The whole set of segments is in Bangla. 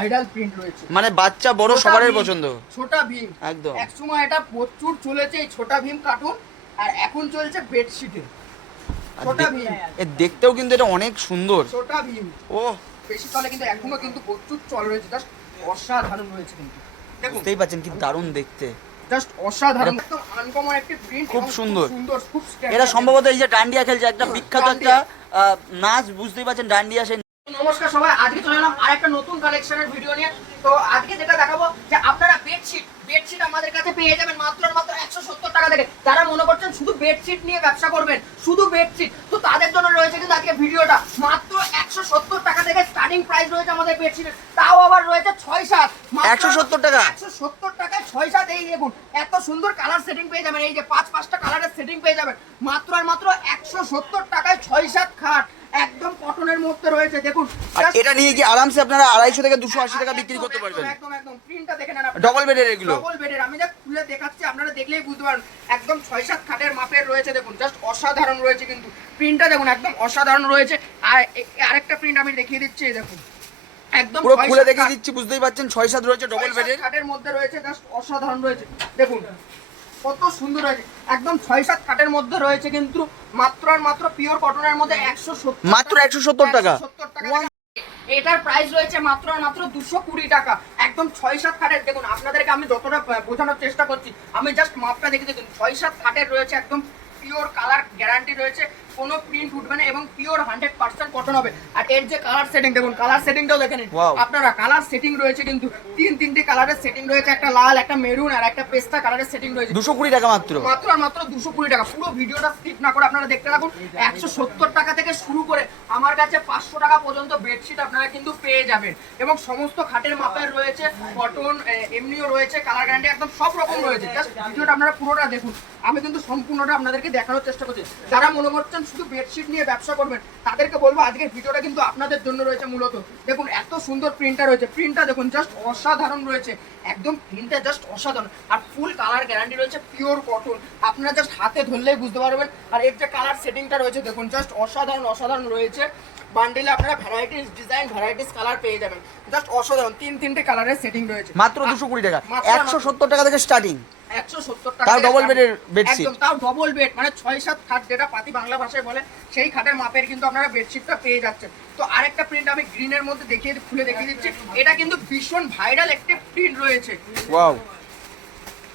ভাইরাল প্রিন্ট রয়েছে, মানে বাচ্চা বড় সবারই পছন্দ। ছোটা ভীম একদম এক সময় এটা প্রচুর চলেছে, এই ছোটা ভীম কার্টুন। আর এখন চলছে বেডশিটে ছোটা ভীম। এ দেখতেও কিন্তু এটা অনেক সুন্দর ছোটা ভীম ও বেশি চলে, কিন্তু এখনো কিন্তু প্রচুর চল রয়েছে, জাস্ট অসাধারণ রয়েছে কিন্তু। দেখুন বুঝতেই পাচ্ছেন কি দারুণ দেখতে, জাস্ট অসাধারণ, একদম আনকমন একটা প্রিন্ট, খুব সুন্দর। খুব এরা সম্ভবত এই যে ডান্ডিয়া খেলছে, একটা বিখ্যাত একটা নাচ, বুঝতেই পাচ্ছেন ডান্ডিয়া। সেই নমস্কার সবাই, আজকে চলে এলাম আরেকটা নতুন কালেকশনের ভিডিও নিয়ে। তো আজকে যেটা দেখাবো যে আপনারা বেডশিট আমাদের কাছে পেয়ে যাবেন মাত্র 170 টাকা থেকে। যারা মনে করছেন শুধু বেডশিট নিয়ে ব্যবসা করবেন, শুধু বেডশিট, তো তাদের জন্য রয়েছে কিন্তু আজকে ভিডিওটা। মাত্র 170 টাকা থেকে স্টার্টিং প্রাইস রয়েছে আমাদের বেডশিটের, তাও আবার রয়েছে 6-7। 170 টাকা, 170 টাকায় 6-7। এই দেখুন এত সুন্দর কালার সেটিং পেয়ে যাবেন, এই যে 5-5টা কালারের সেটিং পেয়ে যাবেন মাত্র আর মাত্র 170 টাকায় 6-7 খাট, একদম কটনের মধ্যে রয়েছে। দেখুন এটা নিয়ে কি আরামসে আপনারা 250 থেকে 280 টাকা বিক্রি করতে পারবেন। একদম একদম প্রিন্টটা দেখে নেন, ডবল বেডের এগুলো, ডবল বেডের। আমি যা খুলে দেখাচ্ছি আপনারা দেখলেই বুঝতে পারবেন, একদম 6-7 খাটের মাপের রয়েছে। দেখুন জাস্ট অসাধারণ রয়েছে কিন্তু প্রিন্টটা, দেখুন একদম অসাধারণ রয়েছে। আর আরেকটা প্রিন্ট আমি দেখিয়ে দিচ্ছি, এই দেখুন একদম পুরো খুলে দেখিয়ে দিচ্ছি, বুঝতেই পাচ্ছেন 6-7 রয়েছে ডবল বেডের খাটের মধ্যে রয়েছে, জাস্ট অসাধারণ রয়েছে। দেখুন কত সুন্দর হয়েছে, একদম 6-7 খাটের মধ্যে রয়েছে কিন্তু মাত্র আর মাত্র পিওর কটনের মধ্যে 170, মাত্র 170 টাকা। এটার প্রাইস রয়েছে মাত্র আর মাত্র 220 টাকা, একদম 6-7 খাটের। দেখুন আপনাদেরকে আমি যতটা বোঝানোর চেষ্টা করছি, আমি জাস্ট মাপটা দেখে দেখুন 6-7 খাটের রয়েছে, একদম পিওর কালার গ্যারান্টি রয়েছে, কোনো প্রিন্ট উঠবে না এবং পিওর 100% কটন হবে। আর এর যে কালার সেটিং, দেখুন কালার সেটিংটাও দেখে নিন আপনারা। কালার সেটিং রয়েছে কিন্তু তিনটে কালারের সেটিং রয়েছে, একটা লাল, একটা মেরুন আর একটা পেস্তা কালারের সেটিং রয়েছে। 220 টাকা মাত্র, মাত্র আর মাত্র 220 টাকা। পুরো ভিডিওটা স্কিপ না করে আপনারা দেখতে থাকুন। 170 টাকা থেকে শুরু করে আমার কাছে 500 টাকা পর্যন্ত বেডশিট আপনারা কিন্তু পেয়ে যাবেন, এবং সমস্ত খাটের মাপের রয়েছে, কটন এমনিও রয়েছে, কালার গ্যারান্টি একদম সব রকম রয়েছে। জাস্ট ভিডিওটা আপনারা পুরোটা দেখুন, আমি কিন্তু সম্পূর্ণটা আপনাদেরকে দেখানোর চেষ্টা করছি। যারা মনে করছেন শুধু বেডশিট নিয়ে ব্যবসা করবেন, তাদেরকে বলবো আজকের ভিডিওটা কিন্তু আপনাদের জন্য রয়েছে মূলত। দেখুন এত সুন্দর প্রিন্টটা রয়েছে, প্রিন্টটা দেখুন জাস্ট অসাধারণ রয়েছে, একদম প্রিন্টটা জাস্ট অসাধারণ। আর ফুল কালার গ্যারান্টি রয়েছে, পিওর কটন, আপনারা জাস্ট হাতে ধরলেই বুঝতে পারবেন। আর এর যে কালার সেটিংটা রয়েছে দেখুন জাস্ট অসাধারণ রয়েছে। বান্ডেলে আপনারা ভ্যারাইটিস ডিজাইন, ভ্যারাইটিস কালার পেয়ে যাবেন, জাস্ট অসাধারণ। তিনটে কালারের সেটিং রয়েছে, মাত্র 220 টাকা। 170 টাকা থেকে স্টার্টিং, 170 টাকা, তাও ডবল বেডের বেডশিট, একদম তাও ডবল বেড, মানে 6-7 খাট, যেটা পাতি বাংলা ভাষায় বলে সেই খাটের মাপের কিন্তু আপনারা বেডশিটটা পেয়ে যাচ্ছেন। তো আরেকটা প্রিন্ট আমি গ্রিনের মধ্যে খুলে দেখিয়ে দিচ্ছি, এটা কিন্তু ভীষণ ভাইরাল একটি প্রিন্ট রয়েছে। ওয়াও,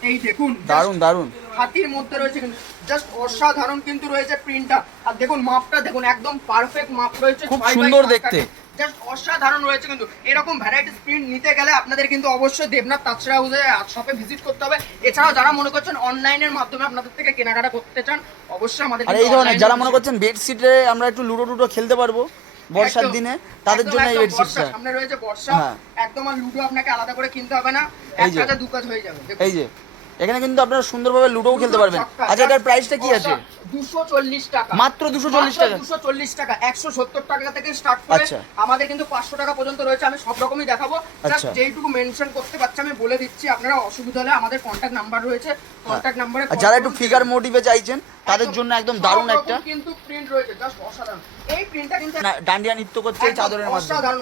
এই দেখুন দারুন হাতির মধ্যে রয়েছে কিন্তু জাস্ট অসাধারণ কিন্তু রয়েছে প্রিন্টটা। আর দেখুন মাপটা দেখুন, একদম পারফেক্ট মাপ রয়েছে, খুব সুন্দর দেখতে, জাস্ট অসাধারণ রয়েছে কিন্তু। এরকম ভ্যারাইটিস প্রিন্ট নিতে গেলে আপনাদের কিন্তু অবশ্যই দেবনাথ তাছাড়া হাউসে শপে ভিজিট করতে হবে। এছাড়াও যারা মনে করছেন অনলাইনের মাধ্যমে আপনাদের থেকে কেনাকাটা করতে চান, অবশ্যই আমাদের। আর এই ধরনের যারা মনে করছেন বেডশিটে আমরা একটু লুডো খেলতে পারবো বর্ষার দিনে, তাদের জন্য এই বেডশিটটা। সামনে রয়েছে বর্ষা, একদম। আর লুডো আপনাকে আলাদা করে কিনতে হবে না, এক কাজে দু কাজ হয়ে যাবে। এই যে এখানে কিন্তু আপনারা সুন্দরভাবে লুডোও খেলতে পারবেন। আচ্ছা এটার প্রাইসটা কি আছে? 240 টাকা, মাত্র 240 টাকা। 240 টাকা, 170 টাকা থেকে স্টার্ট করে আমাদের কিন্তু 500 টাকা পর্যন্ত রয়েছে। আমি সব রকমই দেখাবো, জাস্ট যেইটুকু মেনশন করতে পারছি আমি বলে দিচ্ছি। আপনারা অসুবিধা হলে আমাদের কন্টাক্ট নাম্বার রয়েছে, কন্টাক্ট নাম্বারে যারা একটু ফিগার মোটিভে চাইছেন তাদের জন্য একদম দারুণ একটা কিন্তু প্রিন্ট রয়েছে, জাস্ট অসাধারণ। এই প্রিন্টটা কিন্তু ডান্ডিয়া নৃত্য করছে এই চাদরের মধ্যে, অসাধারণ।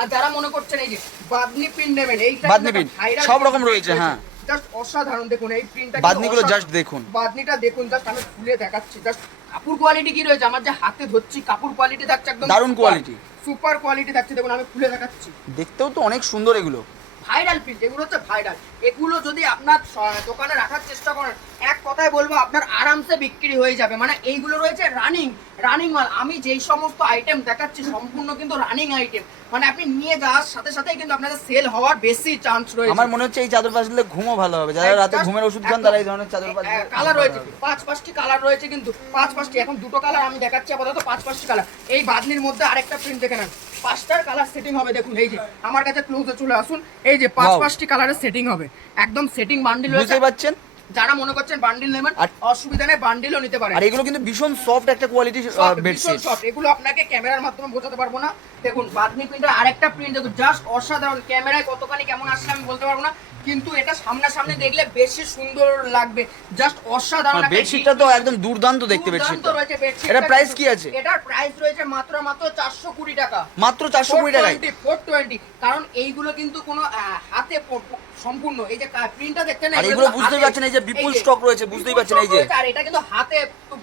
আর যারা মনে করছেন এই যে বাদনি প্রিন্ট নেবেন, এইটা বাদনি প্রিন্ট সব রকম রয়েছে, হ্যাঁ জাস্ট অসাধারণ। দেখুন এই প্রিন্টটা, বাদনিগুলো জাস্ট দেখুন, বাদনিটা দেখুন, জাস্ট আমি খুলে দেখাচ্ছি। জাস্ট কাপড় কোয়ালিটি কি রয়েছে, আমার যে হাতে ধরছি কাপড় কোয়ালিটি থাকছে একদম দারুণ কোয়ালিটি, সুপার কোয়ালিটি থাকছে। দেখুন আমি খুলে দেখাচ্ছি, দেখতেও তো অনেক সুন্দর। এগুলো ভাইরাল প্রিন্ট, এগুলো হচ্ছে ভাইরাল। এগুলো যদি আপনার দোকানে রাখার চেষ্টা করেন, এক কথায় বলবো আপনার আরামসে বিক্রি হয়ে যাবে। মানে এইগুলো রয়েছে রানিং মাল। আমি যেই সমস্ত আইটেম দেখাচ্ছি সম্পূর্ণ কিন্তু রানিং আইটেম, মানে আপনি নিয়ে যাওয়ার সাথে সাথেই কিন্তু আপনাদের সেল হওয়ার বেশি চান্স রয়েছে। আমার মনে হচ্ছে এই চাদর পাশলে ঘুমও ভালো হবে, যারা রাতে ঘুমের ওষুধ খান তারা এই ধরনের চাদর পাশলে। কালার রয়েছে 5-5টি কালার রয়েছে কিন্তু 5-5টি, এখন দুটো কালার আমি দেখাচ্ছি আপাতত, 5-5টি কালার। এই বাদনির মধ্যে আরেকটা প্রিন্ট দেখে নেন, 5টার কালার সেটিং হবে। দেখুন এই যে আমার কাছে ক্লোজে চলে আসুন, এই যে 5-5টি কালারের সেটিং হবে, একদম সেটিং বান্ডিল রয়েছে, বুঝতে পারছেন যারা মনে করছেন বান্ডিল নেবেন অসুবিধা নেই, বান্ডিলও নিতে পারেন। আর এগুলো কিন্তু ভীষণ সফট একটা কোয়ালিটির বেডশিট। এগুলো আপনাকে ক্যামেরার মাধ্যমে বোঝাতে পারবো না। দেখুন বাদনি প্রিন্টার আরেকটা প্রিন্ট দেখুন, জাস্ট অসাধারণ। ক্যামেরায় কতখানি কেমন আসছে আমি বলতে পারবো না, কিন্তু এটা সামনাসামনি দেখলে বেশি সুন্দর লাগবে। জাস্ট অসাধারণ। বেডশিটটা তো একদম দুর্দান্ত দেখতে বেডশিটটা। এটা প্রাইস কি আছে? এটার প্রাইস রয়েছে মাত্র 420 টাকা। মাত্র 420 টাকায় 420। কারণ এইগুলো কিন্তু কোনো হাতে সম্পূর্ণ এই যে প্রিন্টটা দেখছেন না, আর এগুলো বুঝতেই পারছেন এই যে বিপুল স্টক রয়েছে, বুঝতেই পারছেন এই যে। আর এটা কিন্তু হাতে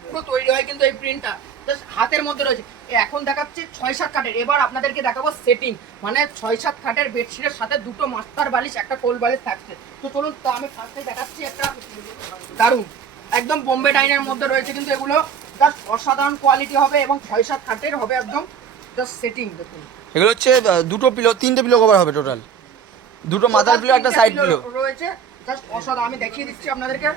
পুরো তৈরি হয় কিন্তু এই প্রিন্টটা জাস্ট হাতের মধ্যে রয়েছে। এখন দেখাচ্ছি 6-7 খাটের, এবার আপনাদেরকে দেখাবো সেটিং, মানে 6-7 খাটের বেডশিটের সাথে দুটো মাস্টার বালিশ একটা কোল বালিশ থাকছে। তো চলুন তো আমি ফার্স্টে দেখাচ্ছি একটা দারুন একদম বোম্বে ডাইনের মধ্যে রয়েছে কিন্তু এগুলো জাস্ট অসাধারণ কোয়ালিটি হবে এবং 6-7 খাটের হবে একদম জাস্ট সেটিং। দেখুন এগুলো হচ্ছে দুটো পিলো, তিনটে পিলো কভার হবে টোটাল, দুটো মাথার পিলো একটা সাইড পিলো রয়েছে। জাস্ট অসাধারণ, আমি দেখিয়ে দিচ্ছি আপনাদেরকে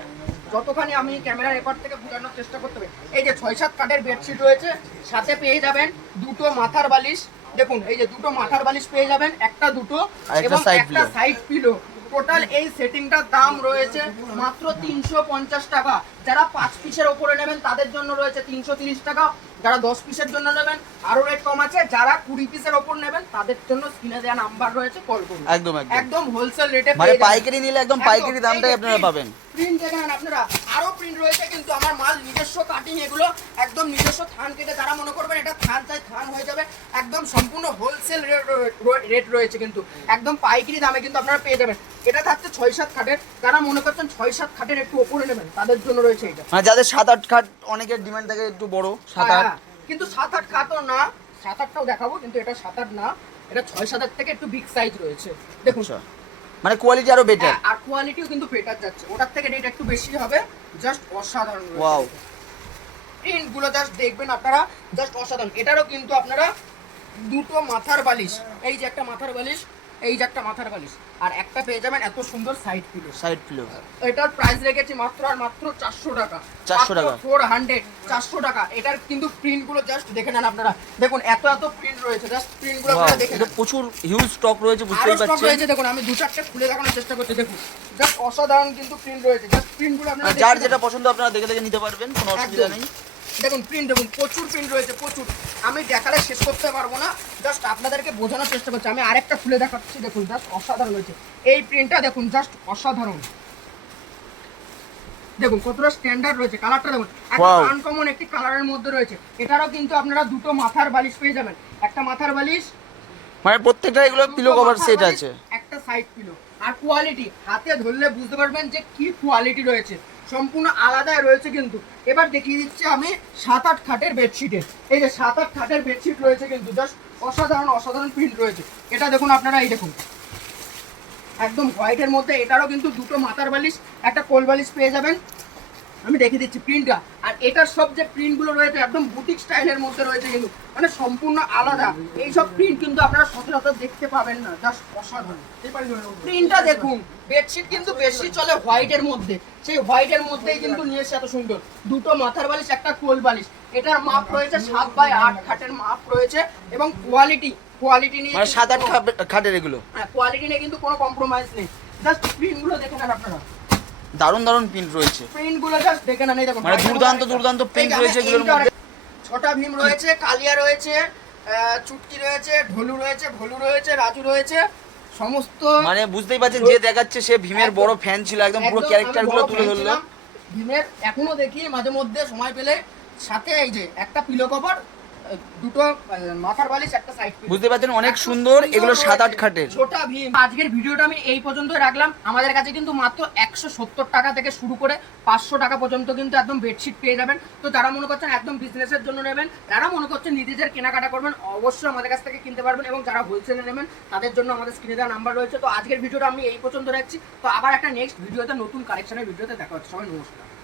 যতখানি আমি ক্যামেরার এপার থেকে বোঝানোর চেষ্টা করতে হবে। এই যে 6-7 কাঠের বেডশিট রয়েছে, সাথে পেয়ে যাবেন দুটো মাথার বালিশ। দেখুন এই যে দুটো মাথার বালিশ পেয়ে যাবেন, একটা দুটো এবং একটা সাইড পিলো। টোটাল এই সেটিংটার দাম রয়েছে মাত্র 350 টাকা। যারা 5 পিসের ওপরে নেবেন তাদের জন্য রয়েছে 330 টাকা। যারা 10 পিসের জন্য নেবেন আরো রেট কম আছে। যারা 20 পিসের ওপর নেবেন তাদের জন্য স্ক্রিনে দেওয়া নাম্বার রয়েছে, কল করুন। একদম একদম হোলসেল রেটে মানে পাইকারি নিলে একদম পাইকারি দামটাই আপনারা পাবেন। প্রিন্ট দেখেন আপনারা, আরো প্রিন্ট রয়েছে কিন্তু আমার মাল নিজস্ব কাটিং, এগুলো একদম নিজস্ব থান কেটে। যারা মনে করবেন এটা থান চাই থান হয়ে যাবে, একদম সম্পূর্ণ হোলসেল রেট রয়েছে কিন্তু একদম পাইকারি দামে কিন্তু আপনারা পেয়ে যাবেন। এটা থাকছে 6-7 খাটের। যারা মনে করছেন 6-7 খাটের একটু উপরে নেবেন তাদের জন্য রয়েছে এটা। মানে যাদের 7-8 খাট অনেকের ডিমান্ড থাকে একটু বড় 7-8, কিন্তু 7-8 খাটও না, 7-8টাও দেখাবো কিন্তু এটা 7-8 না, এটা 6-7 থেকে একটু বিগ সাইজ রয়েছে। দেখুন মানে কোয়ালিটি আরো বেটার, আর কোয়ালিটিও কিন্তু বেটার যাচ্ছে, ওটার থেকে রেট একটু বেশি হবে। জাস্ট অসাধারণ। ওয়াও, প্রিন্ট গুলো জাস্ট দেখবেন আপনারা, জাস্ট অসাধারণ। এটারও কিন্তু আপনারা দুটো মাথার বালিশ, এই যে একটা মাথার বালিশ, এই যে একটা মাথার বালিশ, আর একটা পেয়ে যাবেন এত সুন্দর সাইড পিলো। সাইড পিলো এটার প্রাইস রেখেছি মাত্র আর মাত্র 400 টাকা। 400 টাকা 400 টাকা। এটার কিন্তু প্রিন্ট গুলো জাস্ট দেখে নেন আপনারা। দেখুন এত প্রিন্ট রয়েছে, জাস্ট প্রিন্ট গুলো আপনারা দেখে নেন। প্রচুর হিউজ স্টক রয়েছে, বুঝতেই স্টক পাচ্ছেন। রয়েছে দেখুন, আমি 2-4টা খুলে দেখানোর চেষ্টা করছি। দেখুন জাস্ট অসাধারণ কিন্তু প্রিন্ট রয়েছে। জাস্ট প্রিন্ট গুলো আপনারা যার যেটা পছন্দ আপনারা দেখে দেখে নিতে পারবেন, কোনো অসুবিধা নেই। দেখুন প্রিন্ট দেখুন, প্রচুর প্রিন্ট রয়েছে, প্রচুর। আমি দেখালে শেষ করতে পারবো না, জাস্ট আপনাদেরকে বোঝানোর চেষ্টা করছি। আমি আরেকটা খুলে দেখাচ্ছি, দেখুন জাস্ট অসাধারণ রয়েছে এই প্রিন্টটা। দেখুন জাস্ট অসাধারণ, দেখুন কতটা স্ট্যান্ডার্ড রয়েছে। কালারটা দেখুন একদম আনকমন একটি কালারের মধ্যে রয়েছে। এটারও কিন্তু আপনারা দুটো মাথার বালিশ পেয়ে যাবেন, একটা মাথার বালিশ মানে প্রত্যেকটা এগুলো পিলো কভার সেট আছে, একটা সাইড পিলো। আর কোয়ালিটি হাতে ধরলে বুঝতে পারবেন যে কি কোয়ালিটি রয়েছে, সম্পূর্ণ আলাদাই রয়েছে কিন্তু। এবার দেখিয়ে দিচ্ছি আমি 7-8 খাটের বেডশিটের। এই যে 7-8 খাটের বেডশিট রয়েছে কিন্তু জাস্ট অসাধারণ অসাধারণ প্রিন্ট রয়েছে। এটা দেখুন আপনারা, এই দেখুন একদম হোয়াইটের মধ্যে। এটারও কিন্তু দুটো মাথার বালিশ একটা কোল বালিশ পেয়ে যাবেন। আমি দেখিয়ে দিচ্ছি প্রিন্টটা। আর এটার সব যে প্রিন্টগুলো রয়েছে একদম বুটিক স্টাইলের মধ্যে রয়েছে কিন্তু, মানে সম্পূর্ণ আলাদা। এইসব প্রিন্ট কিন্তু আপনারা সচরাচর দেখতে পাবেন না, জাস্ট অসাধারণ প্রিন্টটা দেখুন। বেডশিট কিন্তু বেশি চলে হোয়াইটের মধ্যে, সেই হোয়াইটের মধ্যেই কিন্তু নিয়ে এসে এত সুন্দর। দুটো মাথার বালিশ একটা কোল বালিশ। এটার মাপ রয়েছে 7/8 খাটের মাপ রয়েছে এবং কোয়ালিটি নিয়ে মানে 7-8 খাটের এগুলো। হ্যাঁ, কোয়ালিটি নিয়ে কিন্তু কোনো কম্প্রোমাইজ নেই। জাস্ট প্রিন্টগুলো দেখে নেন আপনারা, দারুণ দারুণ প্রিন্ট রয়েছে। প্রিন্ট গুলো জাস্ট দেখে নেন, এই দেখুন মানে দুর্দান্ত প্রিন্ট রয়েছে এগুলোর মধ্যে। ছোটা ভীম রয়েছে, কালিয়া রয়েছে, চুটকি রয়েছে, ঢোলু রয়েছে, ভোলু রয়েছে, রাজু রয়েছে, সমস্ত। মানে বুঝতেই পারছেন যে দেখাচ্ছে সে ভীমের বড় ফ্যান ছিল, একদম পুরো ক্যারেক্টার গুলো তুলে ধরলো। ভীমের এখনো দেখি মাঝে মধ্যে সময় পেলে। সাথে এই যে একটা পিলো কভার, দুটো মাথার বালিশ, একটা সাইড পিলো। বুঝতে পারছেন অনেক সুন্দর এগুলো 7-8 খাটের। ছোটা ভীম। আজকের ভিডিওটা আমি এই পর্যন্ত রাখলাম। আমাদের কাছে কিন্তু মাত্র 170 টাকা থেকে শুরু করে 500 টাকা পর্যন্ত কিন্তু একদম বেডশিট পেয়ে যাবেন। তো যারা মনে করছেন একদম বিজনেসের জন্য নেবেন, যারা মনে করছেন নিজেদের কেনাকাটা করবেন, অবশ্যই আমাদের কাছ থেকে কিনতে পারবেন। এবং যারা হোলসেলে নেবেন তাদের জন্য আমাদের স্ক্রিনে দেওয়া নাম্বার রয়েছে। তো আজকের ভিডিওটা আমি এই পর্যন্ত রাখছি। তো আবার একটা নেক্সট ভিডিওতে নতুন কালেকশনের ভিডিওতে দেখা হচ্ছে। সবাই নমস্কার।